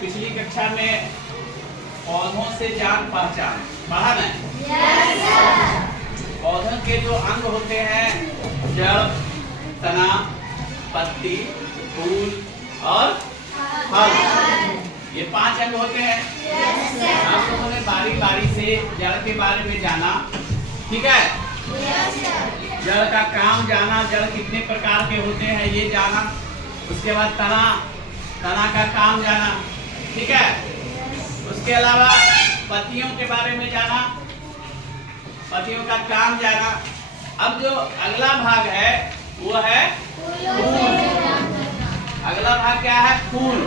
पिछली कक्षा में पौधों से जान पहचान पढ़ा ना? पौधों के जो अंग होते हैं, जड़, तना, पत्ती, फूल और फल, ये 5 अंग होते हैं। आप लोगों ने बारी बारी से जड़ के बारे में जाना, ठीक है? जड़ का काम जाना, जड़ कितने प्रकार के होते हैं ये जाना। उसके बाद तना का काम जाना, ठीक है? उसके अलावा पत्तियों के बारे में जाना, पत्तियों का काम जाना। अब जो अगला भाग है वो है फूल। अगला भाग क्या है? फूल।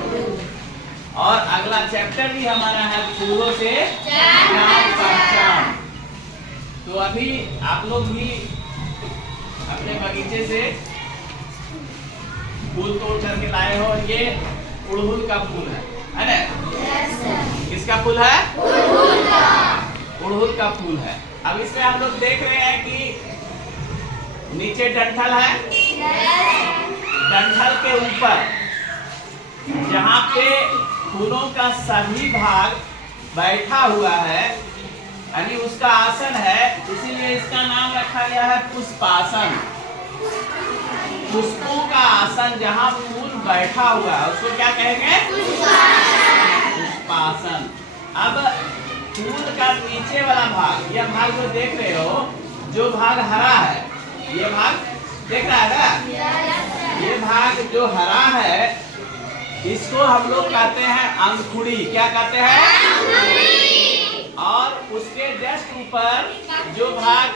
और अगला चैप्टर भी हमारा है फूलों से जान पहचान। तो अभी आप लोग भी अपने बगीचे से फूल तोड़ करके लाए हो। ये उड़हुल का फूल है ना? किसका फूल है? उड़हुल का फूल है। अब इसमें हम लोग देख रहे हैं कि नीचे डंठल है, डंठल के ऊपर जहाँ पे फूलों का सभी भाग बैठा हुआ है, यानी उसका आसन है, इसीलिए इसका नाम रखा गया है पुष्पासन। पुष्पों का आसन जहाँ फूल बैठा हुआ है उसको क्या कहेंगे? पुष्पासन। अब फूल का नीचे वाला भाग, यह भाग जो देख रहे हो, जो भाग हरा है, ये भाग देख रहा है ना? ये भाग जो हरा है इसको हम लोग कहते हैं अंकुड़ी। क्या कहते हैं? और उसके जस्ट ऊपर जो भाग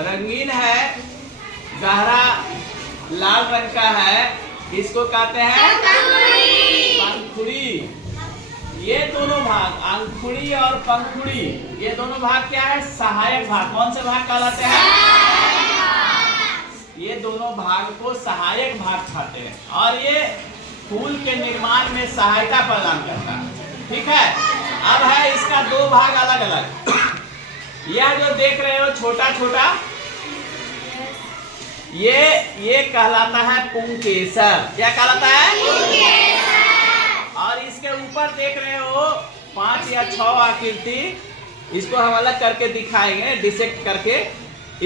रंगीन है, गहरा लाल रंग का है, इसको कहते हैं पंखुड़ी। ये दोनों भाग, अंकुड़ी और पंखुड़ी, ये दोनों भाग क्या है? सहायक भाग। कौन से भाग कहलाते हैं? ये दोनों भाग को सहायक भाग कहते हैं और ये फूल के निर्माण में सहायता प्रदान करता है, ठीक है? अब है इसका 2 भाग अलग अलग। यह जो देख रहे हो छोटा छोटा, ये कहलाता है पुंकेसर। क्या कहलाता है? और इसके ऊपर देख रहे हो 5 या 6 आकृति, इसको हम अलग करके दिखाएंगे, डिसेक्ट करके।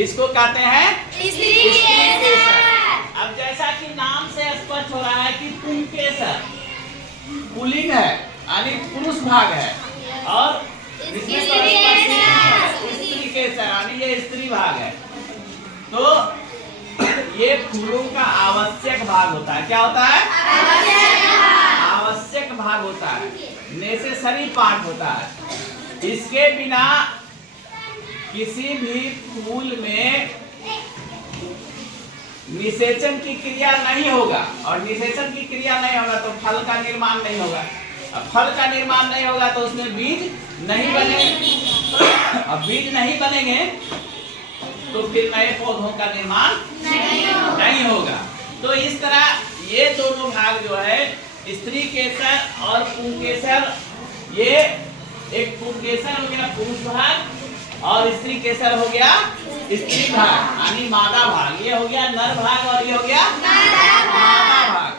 इसको कहते हैं स्त्री केसर। अब जैसा कि नाम से स्पष्ट हो रहा है कि पुंकेसर पुल्लिंग है, यानी पुरुष भाग है, और इसमें स्त्री केसर यानी ये स्त्री भाग है। तो ये फूलों का आवश्यक भाग होता है। क्या होता है? आवश्यक भाग होता है, नेसेसरी पार्ट होता है। इसके बिना किसी भी फूल में निषेचन की क्रिया नहीं होगा, और निषेचन की क्रिया नहीं होगा तो फल का निर्माण नहीं होगा। अब फल का निर्माण नहीं होगा तो उसमें बीज नहीं बनेंगे, अब बीज नहीं बनेंगे तो फिर नए पौधों का निर्माण नहीं होगा। तो इस तरह ये दोनों भाग जो है, स्त्री केसर और पुंकेसर, ये एक पुंकेसर हो गया पुरुष भाग और स्त्री केसर हो गया स्त्री भाग, यानी मादा भाग। ये हो गया नर भाग और ये हो गया मादा भाग।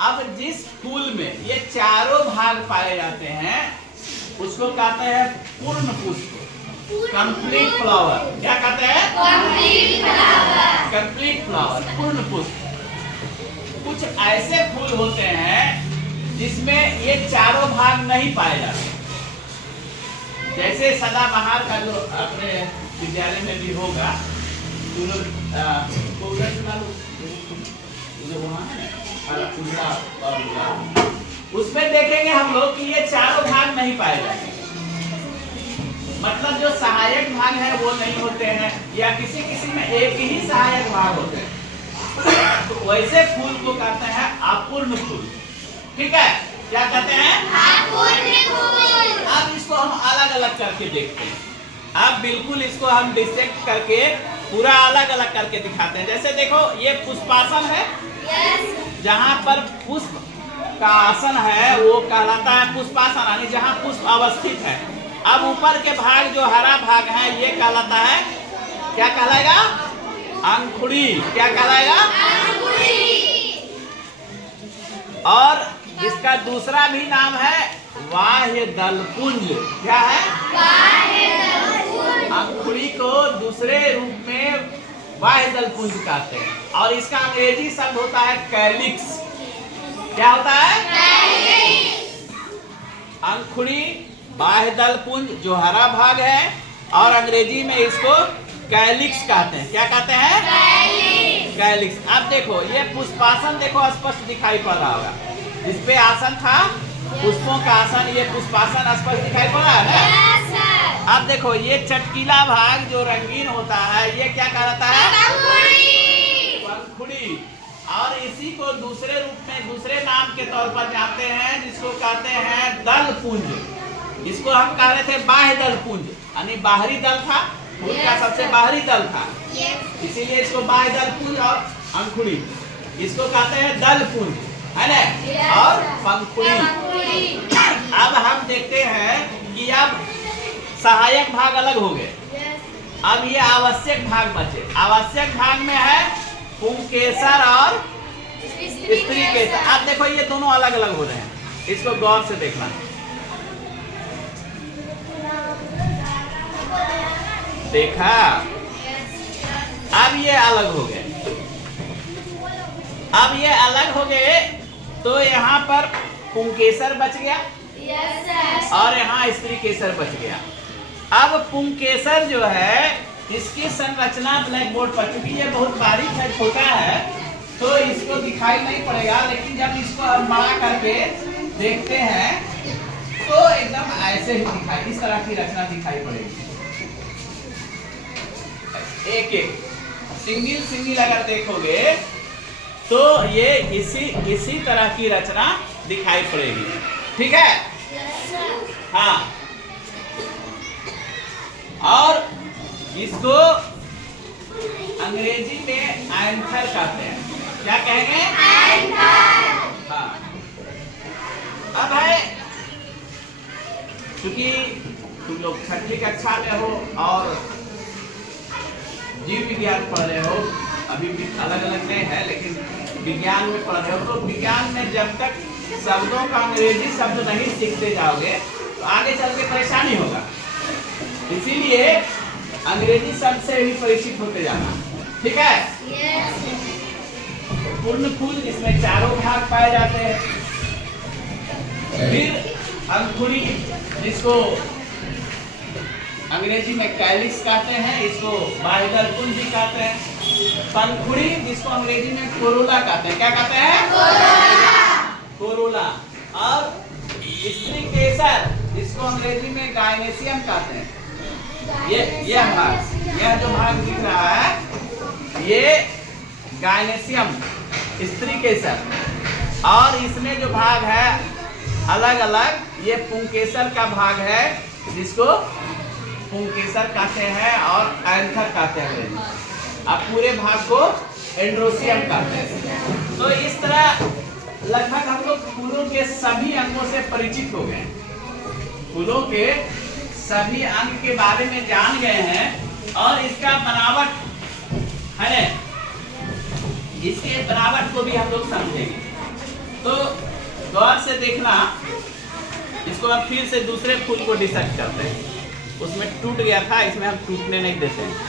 अब जिस फूल में ये चारों भाग पाए जाते हैं उसको कहते हैं पूर्ण पुष्प, कंप्लीट फ्लावर। क्या कहते हैं? कंप्लीट फ्लावर, पूर्ण पुष्प। कुछ ऐसे फूल होते हैं जिसमें ये चारों भाग नहीं पाए जाते, जैसे सदाबहार का जो अपने विद्यालय में भी होगा, उसमें देखेंगे हम लोग कि ये चारों भाग नहीं पाए जाते, मतलब जो सहायक भाग है वो नहीं होते हैं, या किसी किसी में एक ही सहायक भाग होते हैं। तो वैसे फूल को कहते हैं अपूर्ण फूल, ठीक है? क्या कहते हैं? अपूर्ण फूल। अब इसको हम अलग अलग करके देखते हैं। अब बिल्कुल इसको हम डिसेक्ट करके पूरा अलग अलग करके दिखाते हैं। जैसे देखो ये पुष्पासन है, जहाँ पर पुष्प का आसन है वो कहलाता है पुष्पासन, यानी जहाँ पुष्प अवस्थित है। अब ऊपर के भाग जो हरा भाग है ये कहलाता है, क्या कहलाएगा? अंकुड़ी। क्या कहलाएगा? अंकुड़ी। और इसका दूसरा भी नाम है बाह्य दलपुंज। क्या है? अंकुड़ी को दूसरे रूप में बाह्य दलपुंज कहते हैं। और इसका अंग्रेजी शब्द होता है कैलिक्स। क्या होता है? अंकुड़ी, बाह्य दलपुंज जो हरा भाग है, और अंग्रेजी में इसको कैलिक्स कहते हैं। क्या कहते हैं? कैलिक्स। अब देखो ये पुष्पासन, देखो स्पष्ट दिखाई पड़ रहा होगा। इस पे आसन था पुष्पों का आसन, ये पुष्पासन स्पष्ट दिखाई पड़ रहा है ना? अब देखो ये चटकीला भाग जो रंगीन होता है, ये क्या कहलाता है? पंखुड़ी। और इसी को दूसरे रूप में, दूसरे नाम के तौर पर जानते हैं, जिसको कहते हैं दलपुंज। इसको हम कह रहे थे बाह्य दलपुंज, यानी बाहरी दल था, फूल का सबसे बाहरी दल था, इसीलिए इसको बाह्य दलपुंज। और अंकुड़ी इसको कहते हैं दलपुंज, है ना? और पंखुड़ी। अब हम देखते हैं कि अब सहायक भाग अलग हो गए, अब ये आवश्यक भाग बचे। आवश्यक भाग में है पुंकेसर और स्त्री केसर। अब देखो ये दोनों अलग अलग हो रहे हैं, इसको गौर से देखना। देखा? अब ये अलग हो गए। अब ये अलग हो गए तो यहाँ पर पुंकेसर बच गया और यहाँ स्त्री केसर बच गया। अब पुंकेसर जो है, इसकी संरचना ब्लैक बोर्ड पर, चूंकि ये बहुत बारीक है, छोटा है, तो इसको दिखाई नहीं पड़ेगा, लेकिन जब इसको हम बड़ा करके देखते हैं तो एकदम ऐसे ही दिखाई, इस तरह की रचना दिखाई पड़ेगी। एक एक सिंगल सिंगल अगर देखोगे तो ये इसी तरह की रचना दिखाई पड़ेगी। ठीक है? हाँ। और इसको अंग्रेजी में एंथर कहते हैं। क्या कहेंगे? एंथर। हाँ। अब है, क्योंकि तुम लोग छठी कक्षा में हो और जीव विज्ञान पढ़ रहे हो, अभी भी अलग अलग नहीं है, लेकिन विज्ञान में पढ़ रहे हो, तो विज्ञान में जब तक शब्दों का अंग्रेजी शब्द नहीं सीखते जाओगे तो आगे चल के परेशानी होगा। इसीलिए अंग्रेजी शब्द से भी परिचित होते जाना। ठीक है? पूर्ण फूल, इसमें चारों भाग पाए जाते हैं। फिर अंकुड़ी, जिसको अंग्रेजी में कैलिक्स कहते हैं, इसको बाह्य दलपुंज भी कहते हैं। पंखुड़ी, जिसको अंग्रेजी में कोरोला कहते हैं। क्या कहते हैं? कोरोला। और स्त्री केसर, जिसको अंग्रेजी में गायनेसियम कहते हैं। ये भाग, यह जो भाग दिख रहा है, ये गायनेसियम, स्त्री केसर। और इसमें जो भाग है अलग अलग, ये पुंकेसर का भाग है, जिसको पुंकेसर कहते हैं और एंथर कहते हैं। अब पूरे भाग को एंड्रोसियम कहते हैं। तो इस तरह लगभग हम लोग फूलों के सभी अंगों से परिचित हो गए, फूलों के सभी अंग के बारे में जान गए हैं। और इसका बनावट है ना, इसके बनावट को भी हम लोग समझेंगे। तो गौर से देखना, इसको हम फिर से दूसरे फूल को डिसेक्ट करते हैं। उसमें टूट गया था, इसमें हम टूटने नहीं देते हैं।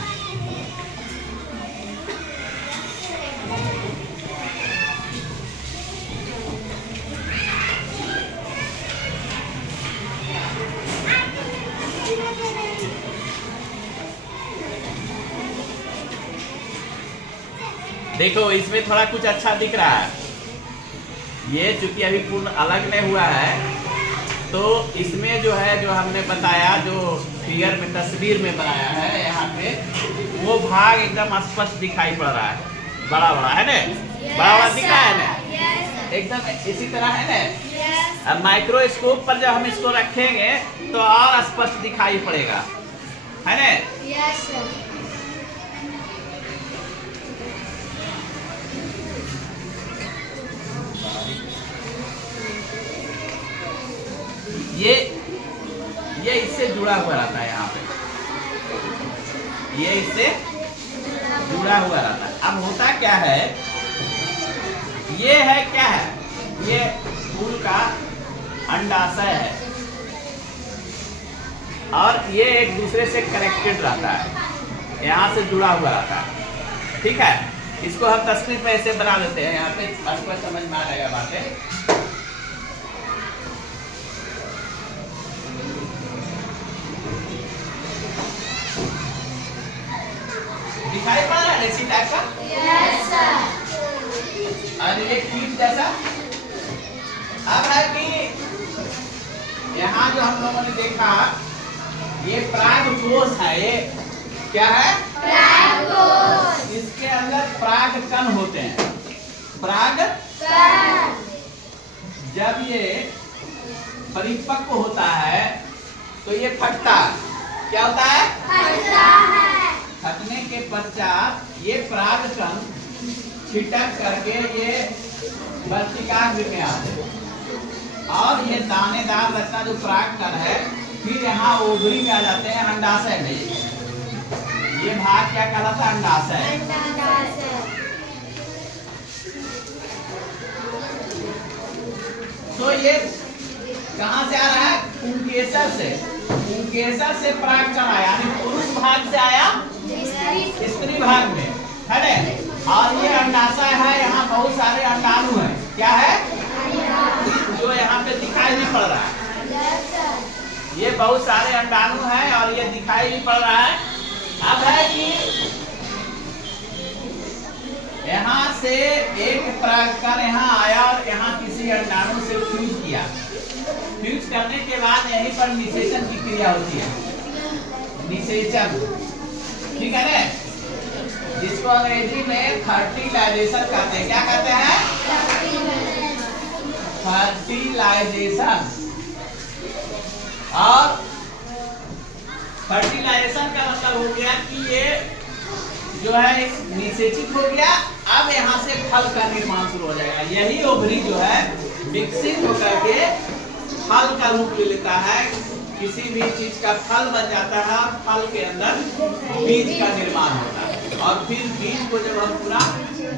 देखो इसमें थोड़ा कुछ अच्छा दिख रहा है। ये चूंकि अभी पूर्ण अलग नहीं हुआ है, तो इसमें जो है, जो हमने बताया, जो फिगर में, तस्वीर में बनाया है यहाँ पे, वो भाग एकदम स्पष्ट दिखाई पड़ रहा है, बड़ा बड़ा है ना, बड़ा बड़ा दिख रहा है ना, एकदम इसी तरह है ना। अब माइक्रोस्कोप पर जब हम इसको रखेंगे तो और स्पष्ट दिखाई पड़ेगा, है ना। ये इससे जुड़ा हुआ रहता है, यहाँ पे ये इससे जुड़ा हुआ रहता है। अब होता क्या है, ये है क्या है, ये फूल का अंडाशय है और ये एक दूसरे से कनेक्टेड रहता है, यहाँ से जुड़ा हुआ रहता है। ठीक है, इसको हम तस्वीर में ऐसे बना देते हैं, यहाँ पे आपको समझ में आ जाएगा बातें। दिखाई पड़ रहा है इसी टाइप का? Yes sir. और ये क्लिप जैसा। अब है कि यहाँ जो हम लोगों ने देखा, ये परागकोश है। ये क्या है? परागकोश। इसके अंदर परागकण होते हैं। परागकण। जब ये परिपक्व होता है तो ये फटता है। क्या होता है? फटता है। फटने के पश्चात ये परागकण छिटक करके ये वर्तिकाग्र में आते हैं और ये दानेदार रचना जो परागकण है फिर यहाँ ओवरी में आ जाते हैं, अंडाशय में। ये भाग क्या कहलाता है? अंडाशय। तो ये कहाँ से आ रहा है? पुंकेसर से। पुंकेसर से परागकण आया, यानी पुरुष भाग से आया स्त्री भाग में, है ना? और ये अंडाशय है, यहाँ बहुत सारे अंडाणु हैं। क्या है? जो यहाँ पे दिखाई नहीं पड़ रहा है। ये बहुत सारे अंडाणु हैं और ये दिखाई नहीं पड़ रहा है। अब है कि यहाँ से एक परागकण यहाँ आया और यहाँ किसी अंडाणु से फ्यूज किया। फ्यूज करने के बाद यहीं पर निषेचन की क्रिया होती है। निषेचन, ठीक है ना? जिसको अंग्रेजी में फर्टिलाइजेशन कहते हैं। क्या कहते हैं? फर्टिलाइजेशन। और फर्टिलाइजेशन का मतलब हो गया कि ये जो है निषेचित हो गया। अब यहाँ से फल का निर्माण शुरू हो जाएगा। यही ओवरी जो है विकसित होकर के फल का रूप ले लेता है। किसी भी चीज का फल बन जाता है और फल के अंदर बीज का निर्माण होता है और फिर बीज को जब हम पूरा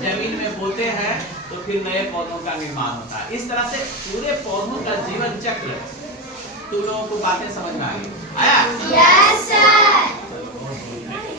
जमीन में बोते हैं तो फिर नए पौधों का निर्माण होता है। इस तरह से पूरे पौधों का जीवन चक्र तुम लोगों को बातें समझ में आ गई? आया? Yes sir.